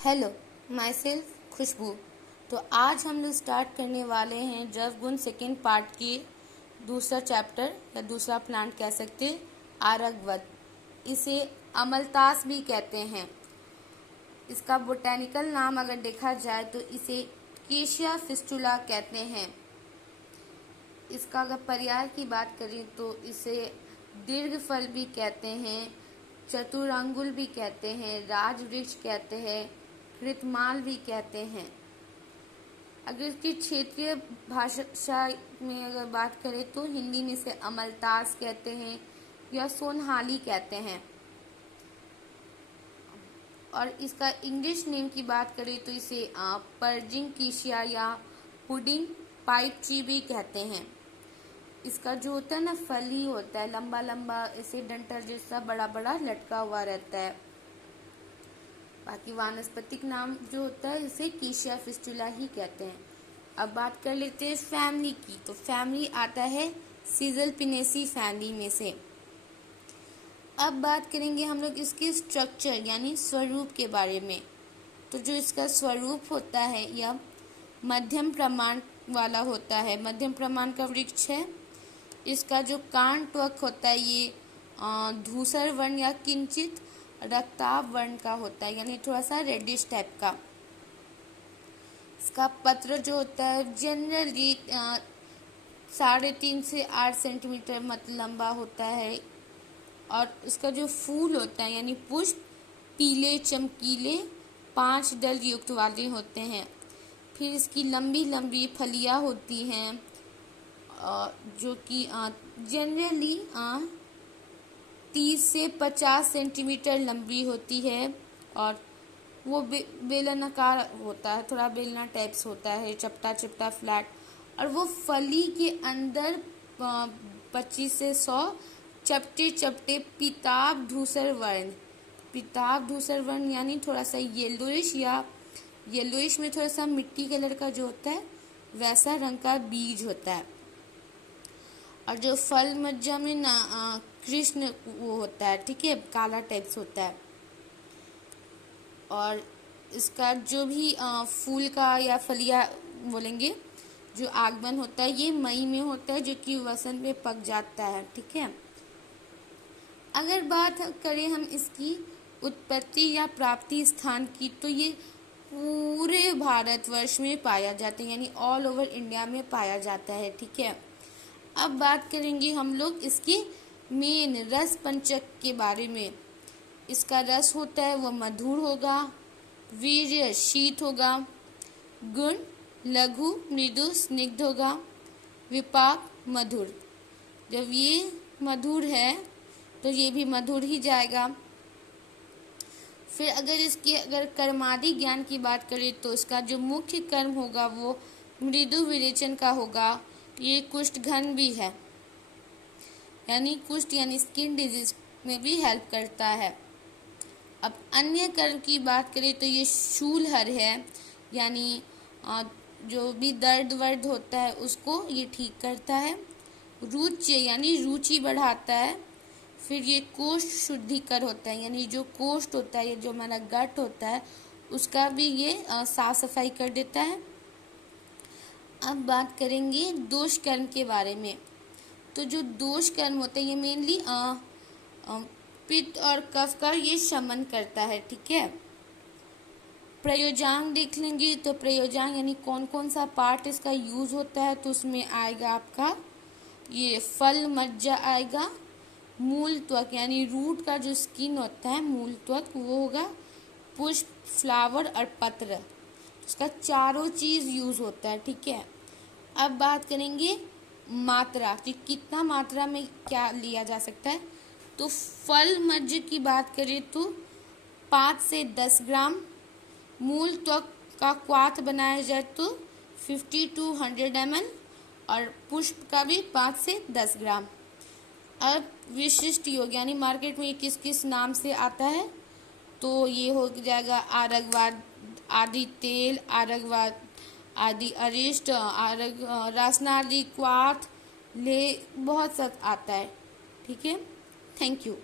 Hello, my self खुशबू। तो आज हम लोग स्टार्ट करने वाले हैं जव गुण सेकेंड पार्ट की दूसरा चैप्टर या दूसरा प्लांट कह सकते हैं, आरगवत। इसे अमलतास भी कहते हैं। इसका बोटेनिकल नाम अगर देखा जाए तो इसे केशिया फिस्टुला कहते हैं। इसका अगर पर्याय की बात करें तो इसे दीर्घ फल भी कहते हैं, चतुरांगुल भी कहते हैं, राजवृक्ष कहते हैं, कृतमाल भी कहते हैं। अगर इसकी क्षेत्रीय भाषा में अगर बात करें तो हिंदी में इसे अमलतास कहते हैं या सोनहाली कहते हैं। और इसका इंग्लिश नेम की बात करें तो इसे पर्जिंग कीशिया या पुडिंग पाइप ट्री भी कहते हैं। इसका जो होता है ना, फली होता है लंबा लंबा, इसे डंठल जैसा बड़ा बड़ा लटका हुआ रहता है। बाकी वानस्पतिक नाम जो होता है इसे कीशिया फिस्टुला ही कहते हैं। अब बात कर लेते हैं फैमिली की। तो फैमिली आता है सीजलपिनेसी फैमिली में से। अब बात करेंगे हम लोग इसके स्ट्रक्चर यानी स्वरूप के बारे में। तो जो इसका स्वरूप होता है यह मध्यम प्रमाण वाला होता है, मध्यम प्रमाण का वृक्ष है। इसका जो कांड त्वक होता है ये धूसर वर्ण या किंचित रक्ताभ वर्ण का होता है, यानी थोड़ा सा रेडिश टाइप का। इसका पत्र जो होता है जनरली 3.5 से 8 सेंटीमीटर लंबा होता है। और इसका जो फूल होता है यानी पुष्प पीले चमकीले 5 दल युक्त वाले होते हैं। फिर इसकी लंबी लंबी फलियां होती हैं जो कि जनरली 30 से 50 सेंटीमीटर लंबी होती है। और वो बेलनाकार होता है, थोड़ा बेलना टाइप्स होता है, चपटा चपटा फ्लैट। और वो फली के अंदर 25 से 100 चपटे चपटे पीताभ धूसर वर्ण यानी थोड़ा सा येलोइश या येलोइश में थोड़ा सा मिट्टी कलर का जो होता है वैसा रंग का बीज होता है। और जो फल मज्जा में ना कृष्ण वो होता है, ठीक है, काला टाइप्स होता है। और इसका जो भी फूल का या फलिया बोलेंगे जो आगमन होता है ये मई में होता है, जो कि वसंत में पक जाता है, ठीक है। अगर बात करें हम इसकी उत्पत्ति या प्राप्ति स्थान की तो ये पूरे भारतवर्ष में पाया जाता है, यानी ऑल ओवर इंडिया में पाया जाता है, ठीक है। अब बात करेंगे हम लोग इसकी मेन रस पंचक के बारे में। इसका रस होता है वह मधुर होगा, वीर्य शीत होगा, गुण लघु मृदु स्निग्ध होगा, विपाक मधुर। जब ये मधुर है तो ये भी मधुर ही जाएगा। फिर अगर कर्मादि ज्ञान की बात करें तो इसका जो मुख्य कर्म होगा वो मृदु विरेचन का होगा। ये कुष्ठ घन भी है, यानी कुष्ठ यानी स्किन डिजीज में भी हेल्प करता है। अब अन्य कर्म की बात करें तो ये शूलहर है, यानी जो भी दर्द वर्द होता है उसको ये ठीक करता है। रुच्य यानी रुचि बढ़ाता है। फिर ये कोष्ठ शुद्धिकर होता है, यानी जो कोष्ठ होता है, ये जो हमारा गट होता है उसका भी ये साफ सफाई कर देता है। अब बात करेंगे दोष कर्म के बारे में। तो जो दोष कर्म होता है ये मेनली पित्त और कफ का ये शमन करता है, ठीक है। प्रयोजांग देख लेंगे तो प्रयोजांग यानी कौन कौन सा पार्ट इसका यूज होता है, तो उसमें आएगा आपका ये फल मज्जा आएगा, मूल त्वक यानी रूट का जो स्किन होता है मूल त्वक वो होगा, पुष्प फ्लावर और पत्र, उसका चारों चीज यूज होता है, ठीक है। अब बात करेंगे मात्रा कि कितना मात्रा में क्या लिया जा सकता है। तो फल मज्ज की बात करें तो 5 से 10 ग्राम, मूल त्वक का क्वाथ बनाया जाए तो 50 to 100 ml, और पुष्प का भी 5 से 10 ग्राम। अब विशिष्ट योग यानी मार्केट में किस किस नाम से आता है, तो ये हो जाएगा आरगवाद आदि तेल, आरगवाद आदि अरिष्ट, रासनादि क्वाथ ले, बहुत सब आता है, ठीक है। Thank you.